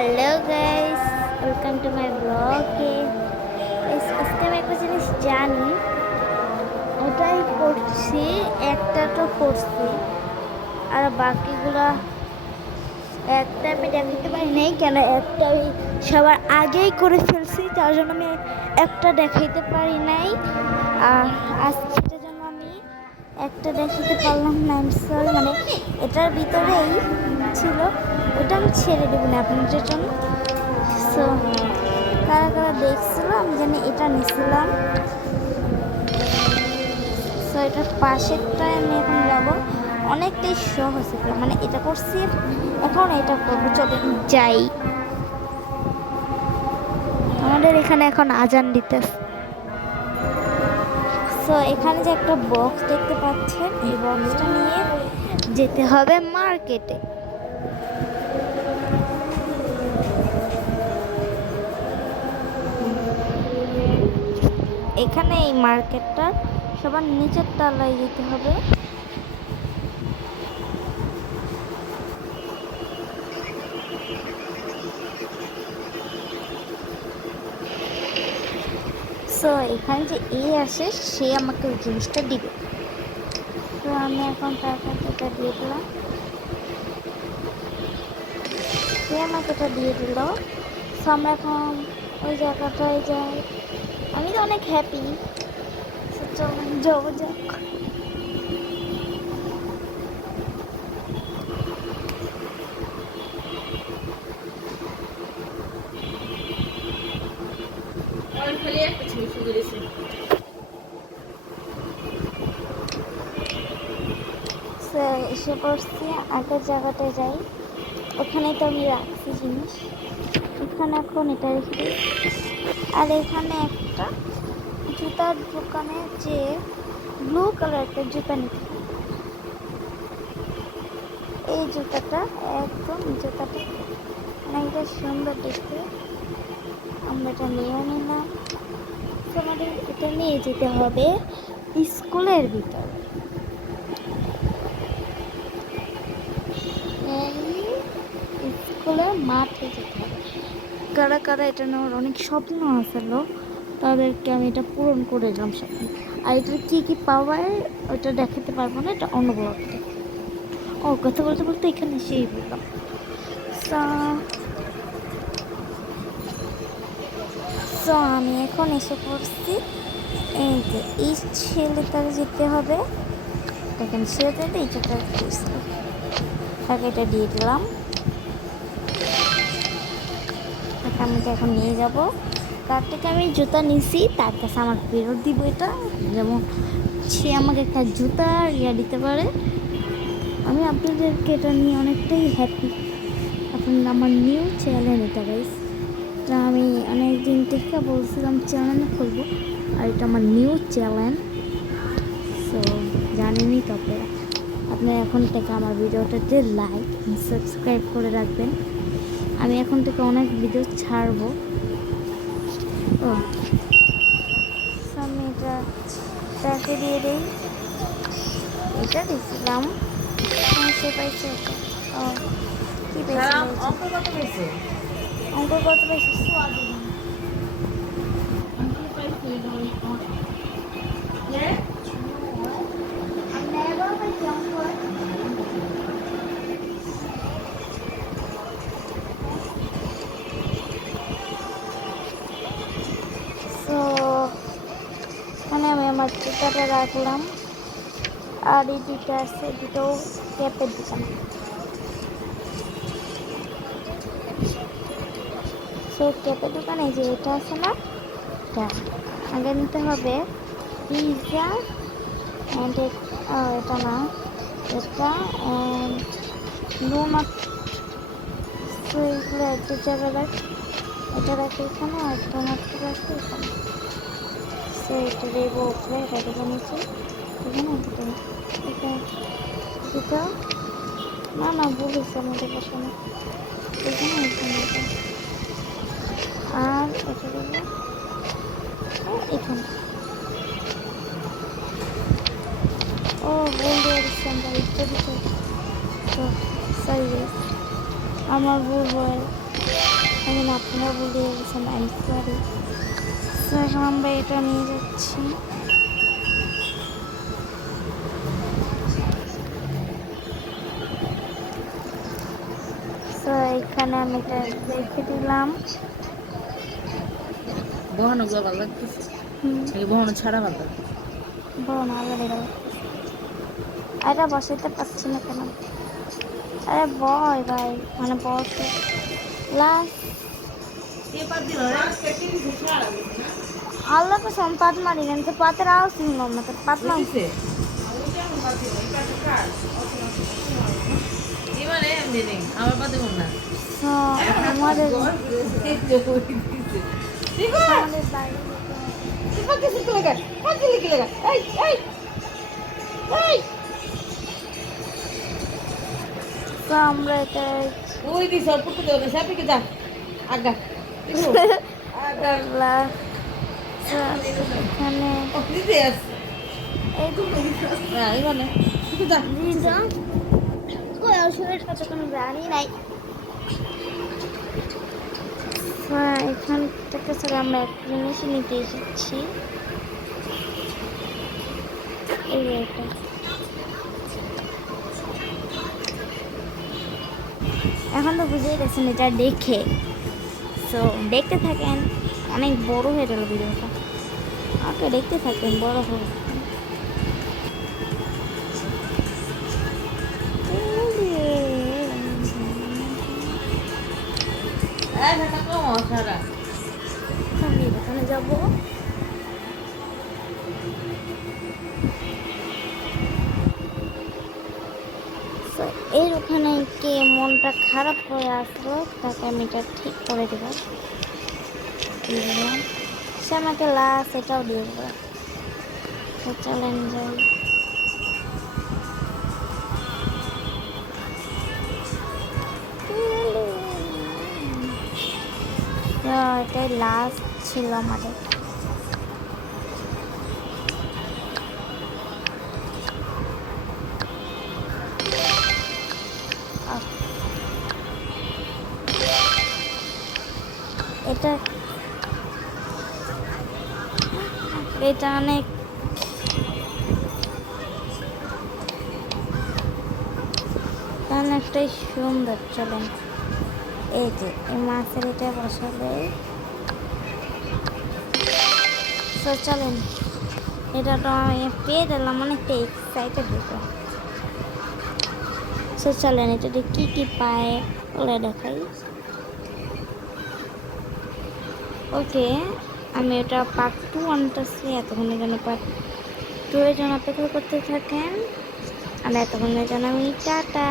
Hello guys, welcome to my ব্লগে। আজকে আমি একটা জিনিস জানি, ওটাই করছি, একটা তো করছি আর বাকিগুলা একটা আমি দেখাতে পারি নাই। কেন একটা আমি সবার আগেই করে ফেলছি, তার জন্য আমি একটা দেখাইতে পারি নাই। আর আজকের জন্য আমি একটা দেখাতে পারলাম না, সরি। মানে এটার ভিতরেই ছিল, ওটা আমি ছেড়ে দেবো না আপনাদের জন্য। সো কারা কারা দেখছিল, আমি জানি এটা নিয়েছিলাম। সো এটার পাশেরটায় আমি এখন যাবো। অনেকটাই সহজ, মানে এটা করছি, এখন এটা করবো। চলে যাই। আমাদের এখানে এখন আজান দিতেছে। সো এখানে যে একটা বক্স দেখতে পাচ্ছেন, এই বক্সটা নিয়ে যেতে হবে মার্কেটে। এখানে এই মার্কেটটা সবার নিচের তলায় যেতে হবে। সো এখানে যে আসে, সে আমাকে ওই জিনিসটা দিবে। তো আমি এখন তার কাছে এটা দিয়ে দিলাম, সে আমাকে এটা দিয়ে দিল। সো আমরা এখন ওই জায়গাটায় যাই। আমি তো অনেক হ্যাপি। যাবো যাক। এসে পড়ছি, আগের জায়গাটায় যাই। ওখানে তো আমি রাখছি জিনিস, এখানে এখন এটা রেখে। আর এখানে একটা জুতার দোকানে যে ব্লু কালার একটা জুতা নিতে, এই জুতাটা একদম, জুতাটা অনেকটা সুন্দর দেখতে। আমরা এটা নিয়েও নিলাম। আমাদের এটা নিয়ে যেতে হবে স্কুলের ভিতরে। স্কুলের মাঠে যেতে হবে। কারা কারা এটা নেওয়ার অনেক স্বপ্ন আসলো, তাদেরকে আমি এটা পূরণ করে দিলাম স্বপ্ন। আর এটার কী কী পাওয়ার ওটা দেখাতে পারবো না, এটা অন্য ব্লগে। ও কথা বলতে বলতে এখানে এসেই বললাম। সো আমি এখন এসে পড়ছি। এই যে এই ছেলেটাকে যেতে হবে, দেখেন ছেলেটা এইটা তাকে এটা দিয়ে দিলাম। তাকে আমি এটা এখন নিয়ে যাব। তার থেকে আমি জুতা নিছি, তার কাছে আমার ফেরত দিব এটা, যেমন সে আমাকে একটা জুতা দিতে পারে। আমি আপনাদেরকে এটা নিয়ে অনেকটাই হ্যাপি। এখন আমার নিউ চ্যানেল এটা গাইস। তা আমি অনেক দিন থেকে বলছিলাম চ্যানেল খুলবো, আর এটা আমার নিউ চ্যানেল। সো জানেনই তো আপনারা এখন থেকে আমার ভিডিওটাতে লাইক সাবস্ক্রাইব করে রাখবেন। আমি এখন থেকে অনেক ভিডিও ছাড়বো। ও আমি এটা তাকে দিয়ে দিই, এটা দিয়েছিলাম, সে পাইছে এটা। ও কী পেয়েছে? অঙ্ক কত পেয়েছে? মানে আমি আমার জুতাটা রাখলাম। আর এই দুটো আছে, দুটোও ক্যাপের দোকান। সো ক্যাপের দোকানে যে এটা আছে না, এটা আগে নিতে হবে পিৎজা অ্যান্ড এটা না, এটা অ্যান্ড ডোনাট। সো এগুলো একটা জায়গায় রাখ, এটা রাখি এখানে, আর ডোনাটটা রাখি এখানে। সো এটা দেবো উপরে, এটা দেবো নিচে, এখানে এটা দুটো। না না বলেছি আমাদের বাসায়, এখানে এখানে এটা। আর এটা দেবো এখানে। ও বলতে পারছি আমরা ইত্যাদি। তো সরি আমার ভুল হয়। এখন আপনারা বলে গেছেন আই সরি। এখন আমরা এটা নিয়ে যাচ্ছি। তো এখানে আমি এটা রেখে দিলাম। বহানো গুলো ভালো লাগতেছে, বহানো ছাড়া ভালো লাগতেছে। বড় আলাদা এটা এটা বসাইতে পারছি না কেন? আরে বয় ভাই, মানে বস লাস্ট আল্লাহ তো সম্পাদ মারি কিন্তু পাতের আওয়াজ শুনলাম না, তো পাতলাম আমার পাতে না আমাদের আমাদের বাইরে তো আমরা এটা ওই দিস অল্প করে দেবে সাপিকে যা আগা এখানে দিতে আছে এই মানে যা শরীর কাছে কোনো জানি নাই। এখান থেকে স্যার আমরা একটা জিনিস নিতে এসেছি, এই এটা এখন তো বুঝেই গেছেন এটা দেখে। সো দেখতে থাকেন, অনেক বড় হয়ে গেল ভিডিওটা। ওকে দেখতে থাকেন, বড় হোক। আমি এখানে যাবো। এর ওখানে কে মনটা খারাপ হয়ে আসলো তাকে আমি এটা ঠিক করে দেবো, দিয়ে দিলাম। সে আমাকে লাস্ট এটাও দিয়ে দেবো। তো চলেন যাই। তো এটাই লাস্ট ছিল আমাদের। এটা এটা অনেক অনেকটাই সুন্দর। চলেন এই যে এই মাছের এটা বসালে। তো চলেন, এটা তো আমি পেয়ে গেলাম, অনেকটা এক্সাইটেড হতো। তো চলেন এটাতে কী কী পায় ওগুলো দেখাই। ওকে, আমি এটা পার্ট 2 আনতেছি, এতক্ষণের জন্য পার্ট 2 এর জন্য অপেক্ষা করতে থাকেন। আর এতক্ষণের জন্য আমি টাটা।